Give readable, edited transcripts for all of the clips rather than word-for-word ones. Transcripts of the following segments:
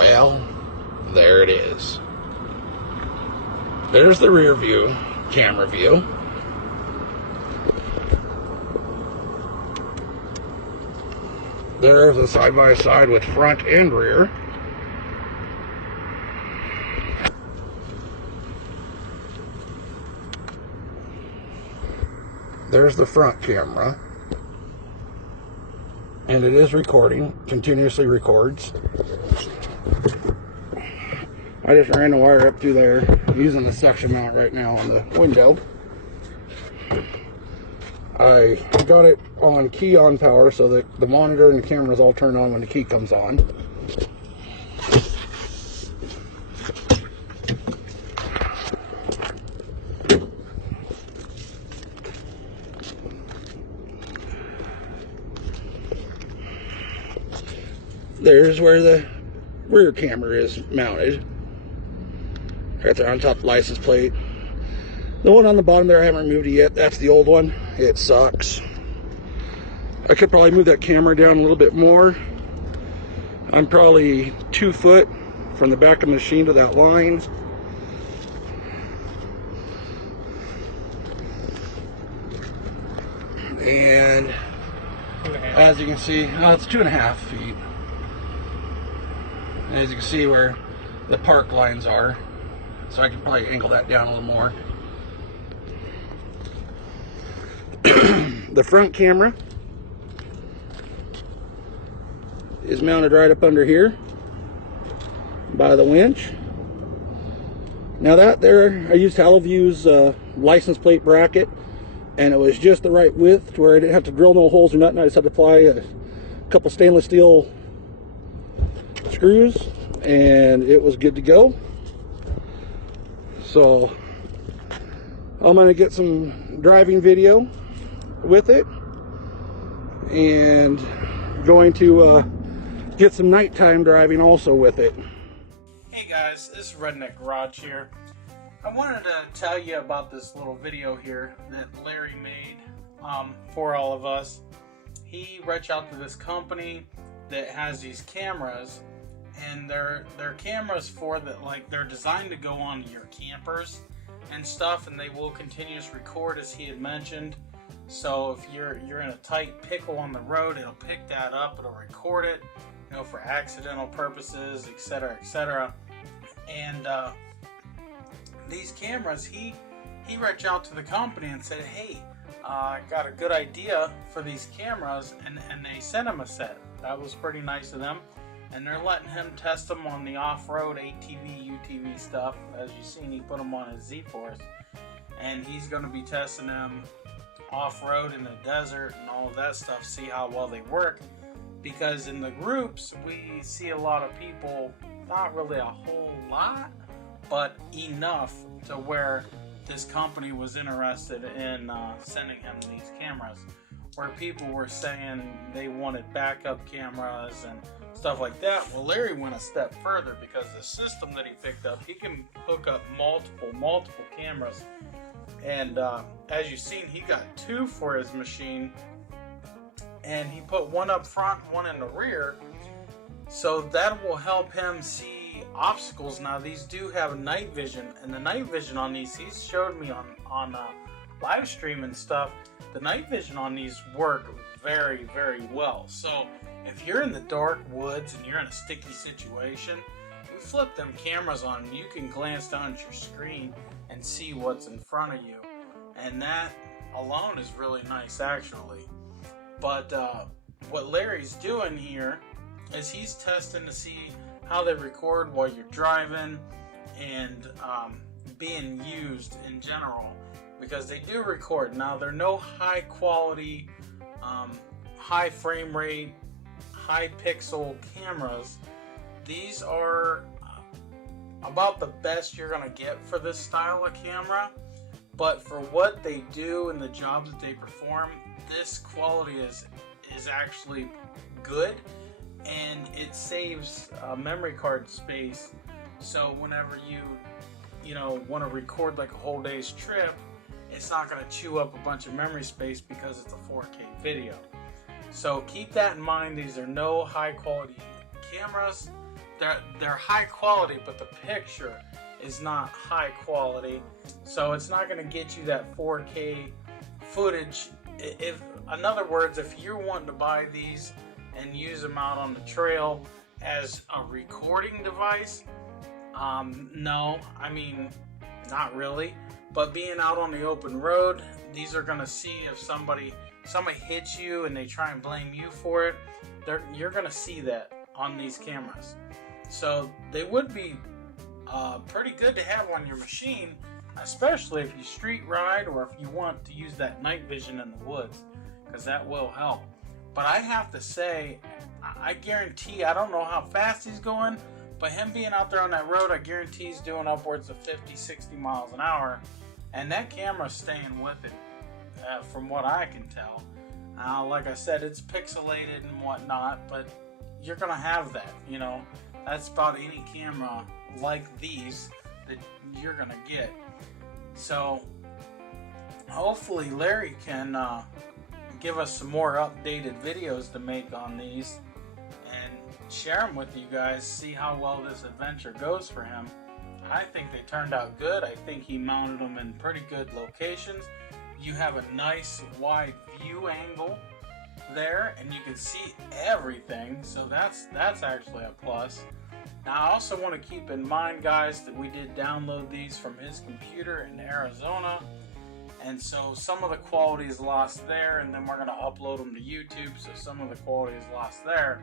Well, there it is. There's the rear view, camera view. There's a side-by-side with front and rear. There's the front camera. And it is recording, continuously records. I just ran the wire up through there, using the suction mount right now on the window. I got it on key on power so that the monitor and the cameras all turn on when the key comes on. There's where the rear camera is mounted. Right there on top of the license plate. The one on the bottom there, I haven't removed it yet. That's the old one. It sucks. I could probably move that camera down a little bit more. I'm probably 2 foot from the back of the machine to that line. And as you can see, it's 2.5 feet. As you can see where the park lines are. So I can probably angle that down a little more. The front camera is mounted right up under here by the winch. Now that there, I used HaloView's license plate bracket, and it was just the right width to where I didn't have to drill no holes or nothing. I just had to apply a couple stainless steel screws and it was good to go. So I'm going to get some driving video with it and going to get some nighttime driving also with it. Hey guys, this is Redneck Garage here. I wanted to tell you about this little video here that Larry made for all of us. He reached out to this company that has these cameras, and they're cameras for that, like, they're designed to go on your campers and stuff, and they will continuously record, as he had mentioned. So if you're in a tight pickle on the road, it'll pick that up, it'll record it, you know, for accidental purposes, etc., etc. And these cameras, he reached out to the company and said, hey, I got a good idea for these cameras, and they sent him a set. That was pretty nice of them. And they're letting him test them on the off-road ATV, UTV stuff. As you've seen, he put them on his Z-Force. And he's going to be testing them off-road in the desert and all of that stuff, see how well they work. Because in the groups, we see a lot of people, not really a whole lot, but enough to where this company was interested in sending him these cameras. Where people were saying they wanted backup cameras and stuff like that. Well, Larry went a step further, because the system that he picked up, he can hook up multiple cameras. And as you've seen, he got 2 for his machine, and he put one up front, one in the rear, so that will help him see obstacles. Now these do have night vision, and the night vision on these, he's showed me on live stream and stuff, the night vision on these work very, very well. So if you're in the dark woods and you're in a sticky situation, you flip them cameras on and you can glance down at your screen and see what's in front of you. And that alone is really nice, actually. But what Larry's doing here is he's testing to see how they record while you're driving and being used in general, because they do record. Now, they're no high quality, high frame rate, high pixel cameras. These are about the best you're going to get for this style of camera, but for what they do and the jobs that they perform, this quality is actually good, and it saves memory card space. So whenever you want to record like a whole day's trip, it's not going to chew up a bunch of memory space because it's a 4K video. So keep that in mind. These are no high quality cameras, they're high quality, but the picture is not high quality, so it's not going to get you that 4K footage. If, in other words, if you're wanting to buy these and use them out on the trail as a recording device, no, I mean, not really. But being out on the open road, these are gonna see if somebody hits you and they try and blame you for it. You're gonna see that on these cameras. So they would be pretty good to have on your machine, especially if you street ride or if you want to use that night vision in the woods, because that will help. But I have to say, I guarantee, I don't know how fast he's going, but him being out there on that road, I guarantee he's doing upwards of 50, 60 miles an hour, and that camera's staying with it, from what I can tell. Like I said, it's pixelated and whatnot, but you're gonna have that, you know. That's about any camera like these that you're gonna get. So hopefully Larry can give us some more updated videos to make on these and share them with you guys, see how well this adventure goes for him. I think they turned out good. I think he mounted them in pretty good locations. You have a nice wide view angle there and you can see everything, so that's actually a plus. Now I also want to keep in mind, guys, that we did download these from his computer in Arizona, and so some of the quality is lost there, and then we're going to upload them to YouTube, so some of the quality is lost there.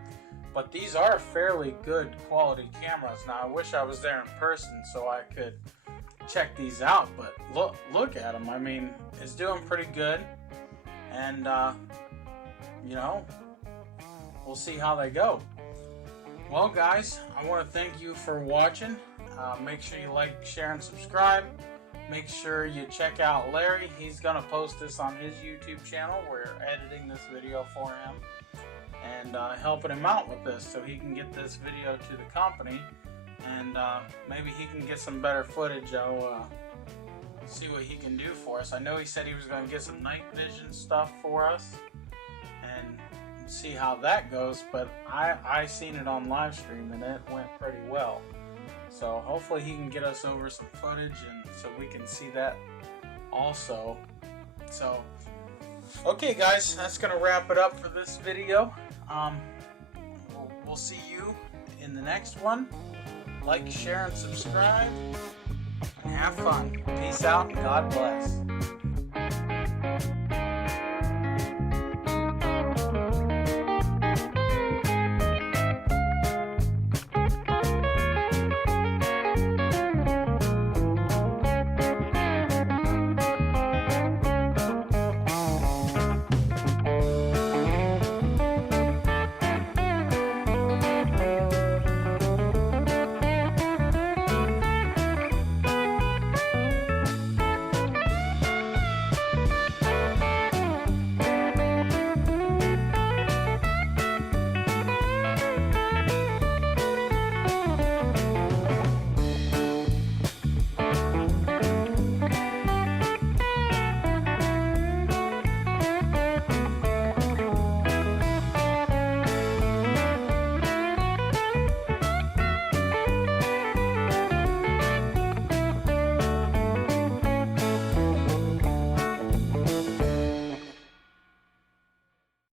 But these are fairly good quality cameras. Now I wish I was there in person so I could check these out, but look at them. I mean, it's doing pretty good, and you know, we'll see how they go. Well, guys, I want to thank you for watching. Make sure you like, share, and subscribe. Make sure you check out Larry. He's going to post this on his YouTube channel. We're editing this video for him and helping him out with this so he can get this video to the company, and maybe he can get some better footage. I'll see what he can do for us. I know he said he was going to get some night vision stuff for us and see how that goes, but I seen it on live stream and it went pretty well. So hopefully he can get us over some footage and so we can see that also. So okay, guys, that's gonna wrap it up for this video. We'll see you in the next one. Like, share, and subscribe, and have fun. Peace out and God bless.